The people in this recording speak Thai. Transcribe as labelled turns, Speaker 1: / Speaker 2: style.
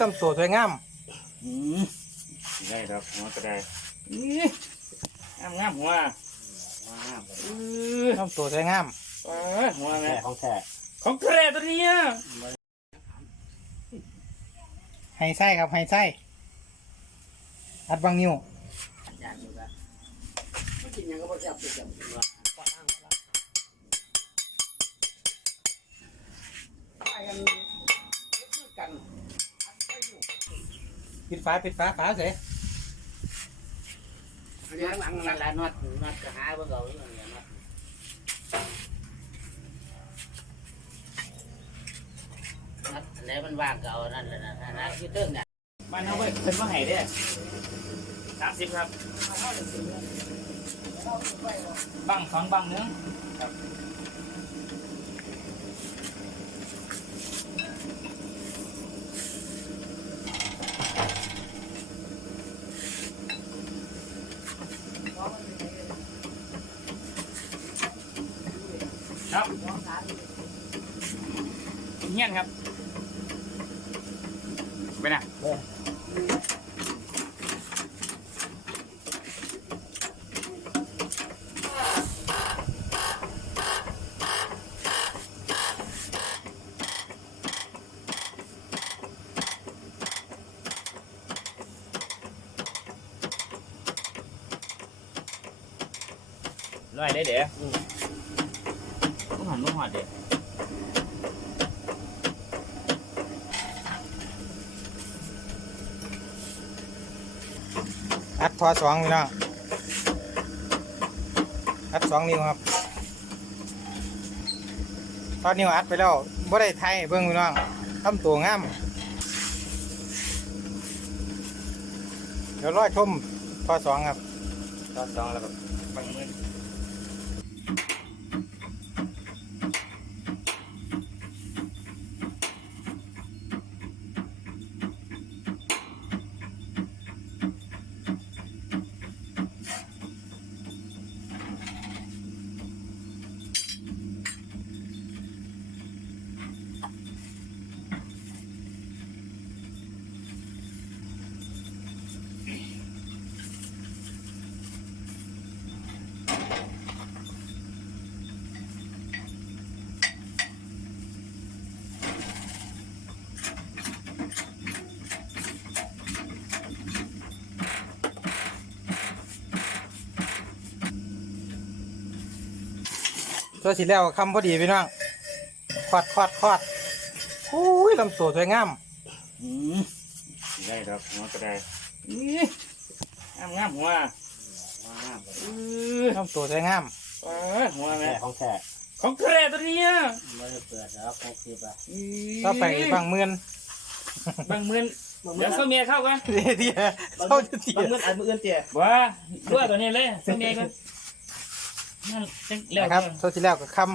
Speaker 1: ลำตัวสวยงาม
Speaker 2: อืมได้ครับหัวก็ได้นี่งามงามหัวเออ
Speaker 1: ลำตัวสวยงาม
Speaker 2: เออหัวแม่
Speaker 3: ของแท้
Speaker 2: ของแท้ตัวเนี้ย
Speaker 1: ไฮไส้ครับไฮไส้อัดบางนิ้ว
Speaker 3: อยากอยู่กันไม่กินหยังก็บ่จับจับว่าไปกันกัน
Speaker 1: ปิดฟ้าปิดฟ้าฟ้าเสย
Speaker 3: อันนี้หลังหลังหลานนวดนวดก็หาเบิ่งเอาอยู่นั่นแหละนวดนวดอันไหนมันว่างก็เอานั่นแหละนะนะคือเติ้งเนี่ย
Speaker 2: บ้านเขาเว้ยเป็นว่าไห้เด้สามสิบครับบังสองบังหนึงครับ ครับเงี้ยนครับไปนะร้อยได้เดี๋ยว หันต้องหันเดี๋ยว
Speaker 1: อัดทอสองพี่น้องอัดสองนิ้วครับทอนิ้วอัดไปแล้วบ่ได้ไทยเบิ่งพี่น้องลำตัวงามเดี๋ยวรอชมทอสองครับ
Speaker 2: ตอนสองแล้วก็บังมือ
Speaker 1: ตัวสีแล้วคำพอดีพี่น้องคอดคอดคอดอุ้ยลำตัวสวยงาม
Speaker 2: อืมได้ครับหัวก็ได้นี่งามงามหัวเออ
Speaker 1: ลำตัวสวยงาม
Speaker 2: เออหัวแม่
Speaker 3: ของแท้
Speaker 2: ของแท้ตัวเนี้ย
Speaker 3: ไม่ได้เปิดแล้วหกสิบอะ
Speaker 1: ต่อไปบางเมือน
Speaker 2: บางมือเดี๋ยวเข้าเมียเข้ากัน
Speaker 1: เดี๋ยวเดี๋ยวเขาจะเสีย
Speaker 3: บางมื้ออันมื้ออื่นเตี้ย
Speaker 2: บ้าด้วยตัวนี้เลยเข้าเมียกัน นั่นจังแล้ว
Speaker 1: นะครับตัวสีแล้วกับคำ